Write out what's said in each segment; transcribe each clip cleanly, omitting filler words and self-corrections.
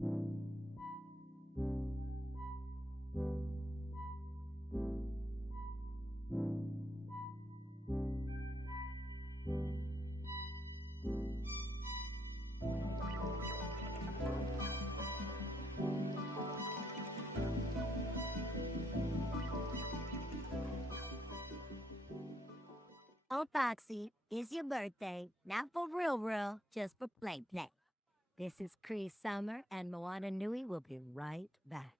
Oh, Foxy, it's your birthday. Not for real, just for play. This is Cree Summer, and Moana Nui will be right back.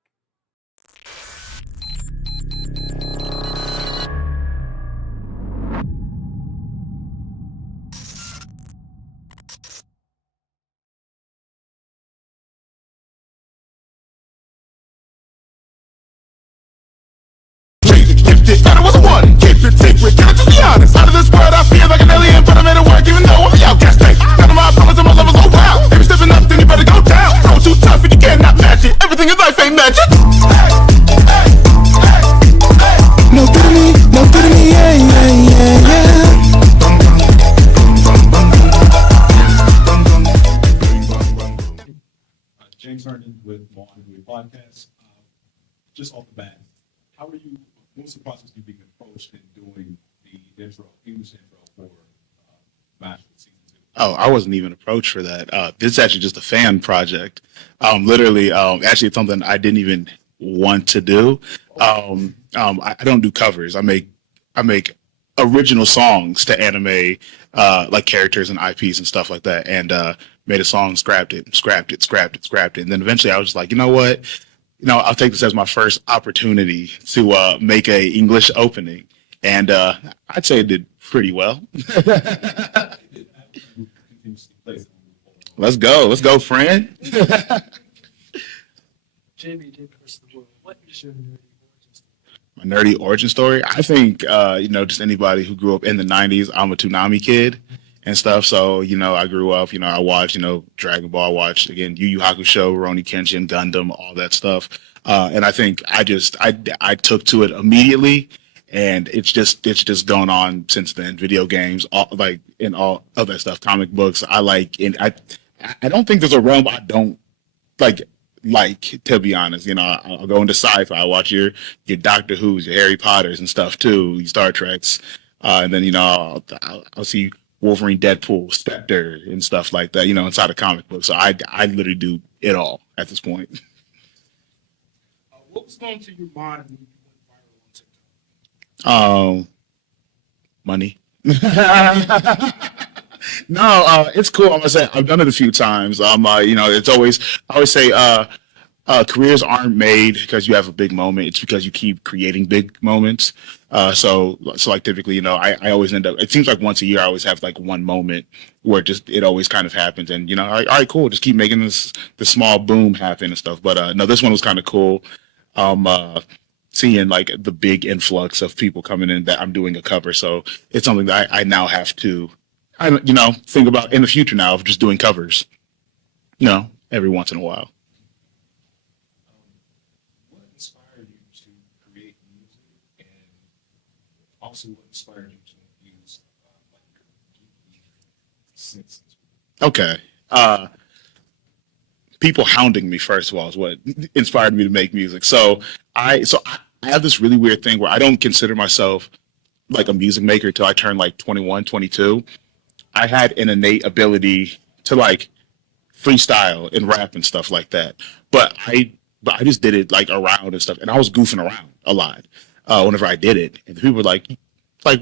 Gifted, thought it was a one. Keep it secret, can I just be honest? Out of this world, I feel like an alien, but I made it work, even though I'm the outcast. None of my problems and my levels go wild. If you're stepping up, then you better go down. Roll too tough and you cannot match it. Everything in life ain't magic. No good to me, no good to me, yeah, yeah, yeah, yeah. James Herndon with Moana Nui Podcast. Just off the bat, how are you? What was the process of you being approached in doing the intro, English intro for Mashle season 2? Oh, I wasn't even approached for that. This is actually just a fan project. Literally, actually, it's something I didn't even want to do. I don't do covers. I make original songs to anime, like characters and IPs and stuff like that. And made a song, scrapped it, and then eventually I was just like, you know what? I'll take this as my first opportunity to make a English opening, and I'd say it did pretty well. Let's go, friend. Jamie did versus the world. What is your nerdy origin story? My nerdy origin story. I think just anybody who grew up in the '90s. I'm a Toonami kid and stuff. So I grew up. I watched Dragon Ball. I watched again Yu Yu Hakusho, Rurouni Kenshin, Gundam, all that stuff. And I think I took to it immediately, and it's just gone on since then. Video games, all of that stuff, comic books. I don't think there's a realm I don't like, to be honest. I'll go into sci-fi. I watch your Doctor Who's, your Harry Potters and stuff too, your Star Treks, and then I'll see Wolverine, Deadpool, Spectre, and stuff like that. Inside of comic books. So I literally do it all at this point. What was going to your mind when you went viral on TikTok? Money. No, it's cool. I'm gonna say I've done it a few times. It's always I always say careers aren't made because you have a big moment. It's because you keep creating big moments. So like typically, I always end up. It seems like once a year I always have like one moment where it always kind of happens, and all right, cool. Just keep making the small boom happen and stuff. But no, this one was kind of cool. Seeing like the big influx of people coming in that I'm doing a cover. So it's something that I now have to, think about in the future now of just doing covers, every once in a while. What inspired you to create music, and also what inspired you to use Geek since? Okay. People hounding me, first of all, is what inspired me to make music. So I have this really weird thing where I don't consider myself like a music maker until I turned like 21, 22. I had an innate ability to like freestyle and rap and stuff like that. But I just did it like around and stuff. And I was goofing around a lot whenever I did it. And people were like,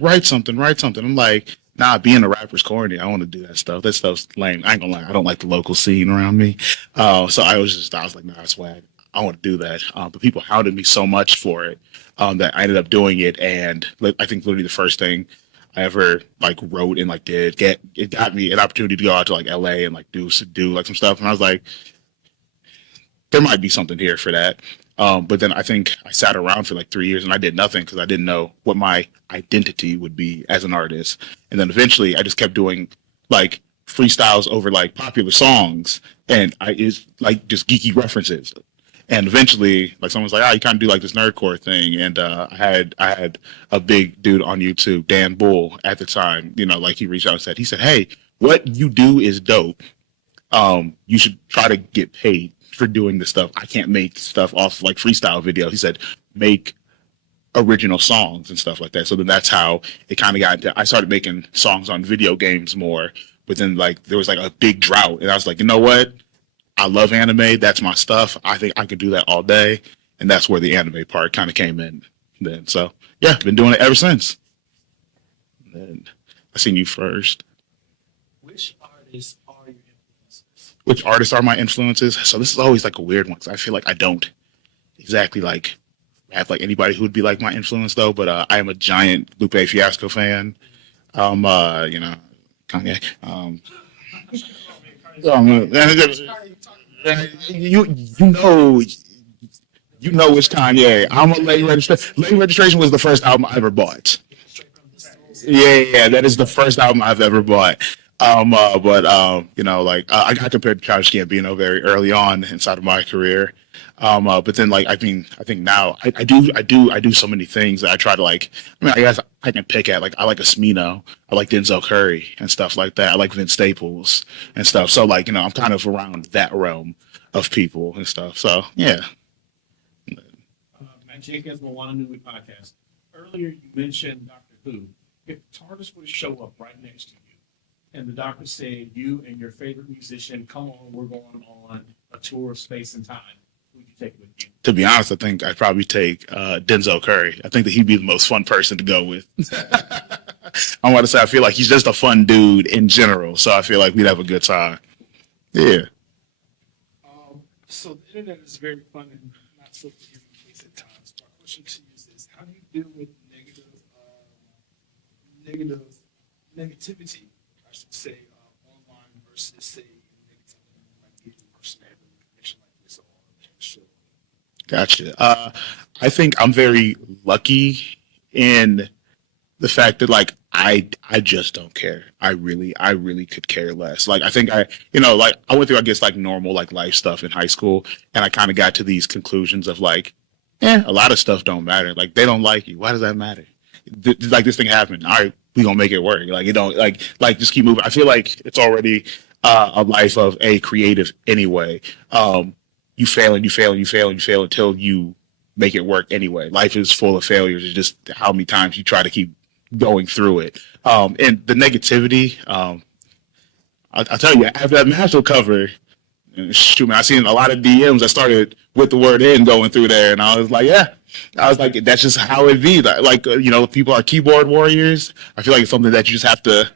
write something. I'm like, nah, being a rapper's corny. I don't want to do that stuff. That stuff's lame. I ain't gonna lie. I don't like the local scene around me. So I was like, nah, that's why I want to do that. But people hounded me so much for it that I ended up doing it. And I think literally the first thing I ever like wrote and like it got me an opportunity to go out to like LA and like do like some stuff. And I was like, there might be something here for that. But then I think I sat around for like 3 years and I did nothing because I didn't know what my identity would be as an artist. And then eventually I just kept doing like freestyles over like popular songs, and it's like just geeky references. And eventually, like someone's like, you kind of do like this nerdcore thing. And I had a big dude on YouTube, Dan Bull, at the time. Like he reached out and said, hey, what you do is dope. You should try to get paid for doing this stuff. I can't make stuff off like freestyle video. He said, make original songs and stuff like that. So then that's how it kind of got into, I started making songs on video games more, but then like there was like a big drought and I was like, you know what? I love anime. That's my stuff. I think I could do that all day. And that's where the anime part kind of came in then. So yeah, been doing it ever since. And I seen you first. Which artists are your influences? Which artists are my influences? So this is always like a weird one because I feel like I don't exactly like have like anybody who would be like my influence though, but I am a giant Lupe Fiasco fan. You know, Kanye. You know it's Kanye. I'm a late registration. Late registration was the first album I ever bought. Yeah, that is the first album I've ever bought. You know, like I got compared to Childish Gambino very early on inside of my career. But then like I think now I do so many things that I try to like. I mean, I guess I can pick at like I like Asmino, I like Denzel Curry and stuff like that. I like Vince Staples and stuff. So like, you know, I'm kind of around that realm of people and stuff. So yeah. Matt Jenkins, Moana Nui Podcast. Earlier you mentioned Doctor Who. If TARDIS were to show up right next to you, and the doctor said, you and your favorite musician, come on, we're going on a tour of space and time, who would you take with you? To be honest, I think I'd probably take Denzel Curry. I think that he'd be the most fun person to go with. I want to say I feel like he's just a fun dude in general, so I feel like we'd have a good time. Yeah. So the internet is very fun and not so forgiving place at times. My question to you is this: how do you deal with negativity, I should say, online versus say negativity like getting person having a connection like this on the show? Gotcha. I think I'm very lucky in the fact that like I just don't care. I really could care less. Like I think you know, like I went through I guess like normal like life stuff in high school, and I kind of got to these conclusions of like, a lot of stuff don't matter. Like they don't like you. Why does that matter? Like this thing happened. All right, we gonna make it work. Like you don't like just keep moving. I feel like it's already a life of a creative anyway. You fail and you fail and you fail and you fail until you make it work anyway. Life is full of failures. It's just how many times you try to keep going through it. And the negativity, I'll tell you, after that Mashle cover, shoot, man, I seen a lot of DMs that started with the word "in" going through there, and I was like, that's just how it be. Like, you know, people are keyboard warriors. I feel like it's something that you just have to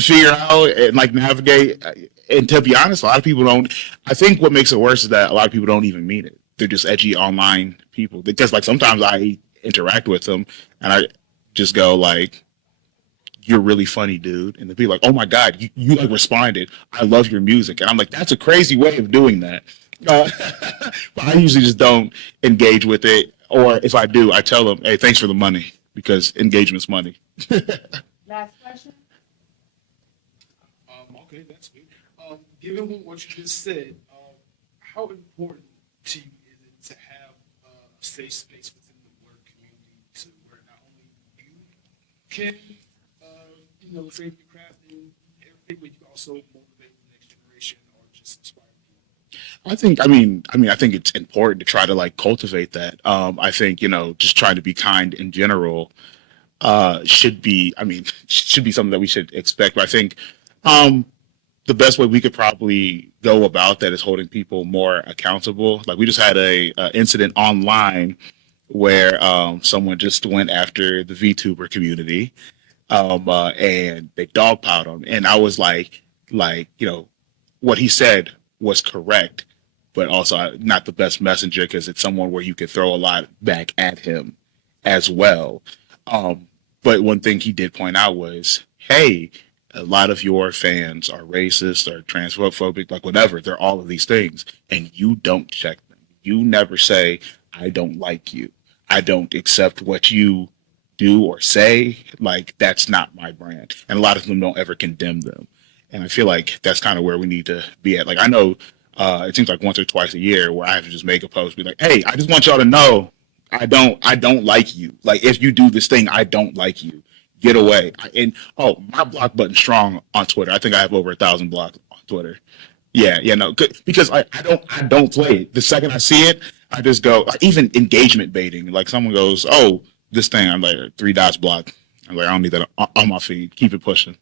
figure out and like navigate. And to be honest, a lot of people don't. I think what makes it worse is that a lot of people don't even mean it. They're just edgy online people, because like sometimes I interact with them and I just go like, "You're really funny, dude," and they'll be like, "Oh my God, you like responded. I love your music," and I'm like, "That's a crazy way of doing that." But I usually just don't engage with it, or if I do, I tell them, "Hey, thanks for the money," because engagement's money. Last question. Okay, that's good. Given what you just said, how important to you is it to have a safe space within the work community to where not only you can, create your craft and everything, but you can also motivate the next generation or just inspire people? I think it's important to try to like cultivate that. I think, just trying to be kind in general should be something that we should expect. But I think the best way we could probably go about that is holding people more accountable. Like we just had a incident online where someone just went after the VTuber community, and they dogpiled him. And I was like, what he said was correct, but also not the best messenger, because it's someone where you could throw a lot back at him as well. But one thing he did point out was, hey, a lot of your fans are racist or transphobic, like whatever. They're all of these things, and you don't check them. You never say, I don't like you. I don't accept what you do or say. Like, that's not my brand. And a lot of them don't ever condemn them. And I feel like that's kind of where we need to be at. Like, I know it seems like once or twice a year where I have to just make a post, be like, hey, I just want y'all to know I don't like you. Like, if you do this thing, I don't like you. Get away. My block button's strong on Twitter. I think I have over 1,000 blocks on Twitter. Yeah, no, because I don't play it. The second I see it, I just go. Even engagement baiting, like someone goes, "Oh, this thing," I'm like, 3 dots block. I'm like, I don't need that on my feed. Keep it pushing.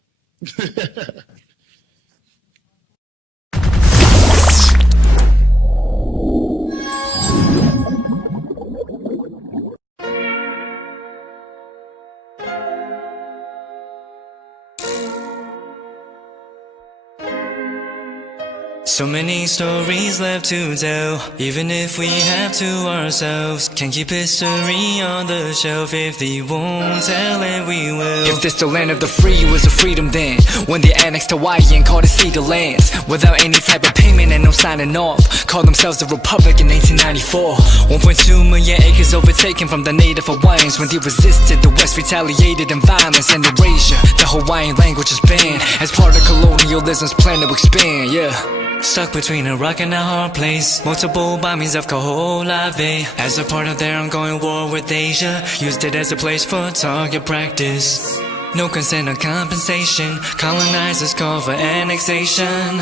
So many stories left to tell, even if we have to ourselves. Can't keep history on the shelf. If they won't tell it, we will. If this the land of the free, it was a freedom then, when they annexed Hawaii and called it Cedar Lands, without any type of payment and no signing off. Called themselves the Republic in 1894. 1.2 million acres overtaken from the native Hawaiians. When they resisted, the West retaliated in violence and erasure. The Hawaiian language is banned as part of colonialism's plan to expand, yeah. Stuck between a rock and a hard place. Multiple bombings of Kaho'olawe as a part of their ongoing war with Asia. Used it as a place for target practice. No consent or compensation. Colonizers call for annexation.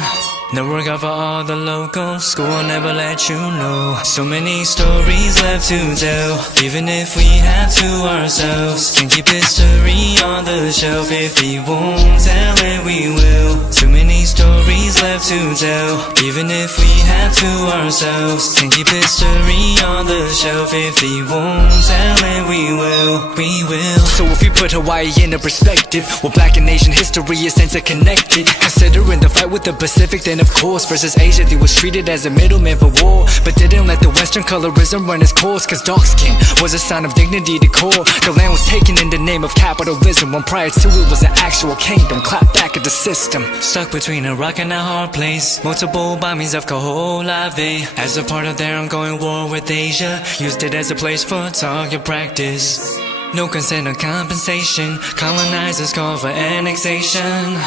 No regard for all the locals. School will never let you know. So many stories left to tell, even if we have to ourselves. Can't keep history on the shelf. If they won't tell it, we will. Too many stories left to tell, even if we have to ourselves. Can't keep history on the shelf. If they won't tell it, we will. We will. So if you put Hawaii into perspective, well, Black and Asian history is interconnected. Considering the fight with the Pacific, then of course versus Asia, they was treated as a middleman for war, but didn't let the Western colorism run its course. Cause dark skin was a sign of dignity to core. The land was taken in the name of capitalism, when prior to it was an actual kingdom. Clap back at the system. Stuck between a rock and a hard place. Multiple bombings of Kaho'olawe as a part of their ongoing war with Asia. Used it as a place for target practice. No consent or compensation. Colonizers call for annexation.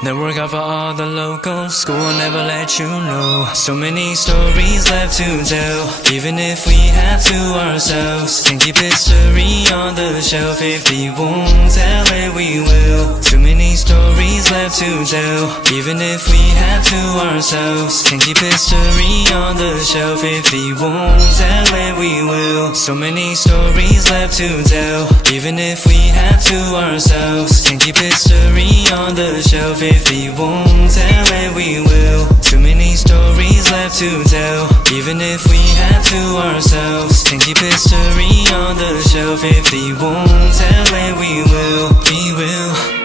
No regard for all the locals. School will never let you know. So many stories left to tell, even if we have to ourselves. Can't keep history on the shelf. If they won't tell it, we will. Too many stories left to tell, even if we have to ourselves. Can't keep history on the shelf. If they won't tell it, we will. So many stories left to tell, even if we have to ourselves. Can't keep history on the shelf. If they won't tell it, we will. Too many stories left to tell, even if we have to ourselves. Can't keep history on the shelf. If they won't tell it, we will. We will.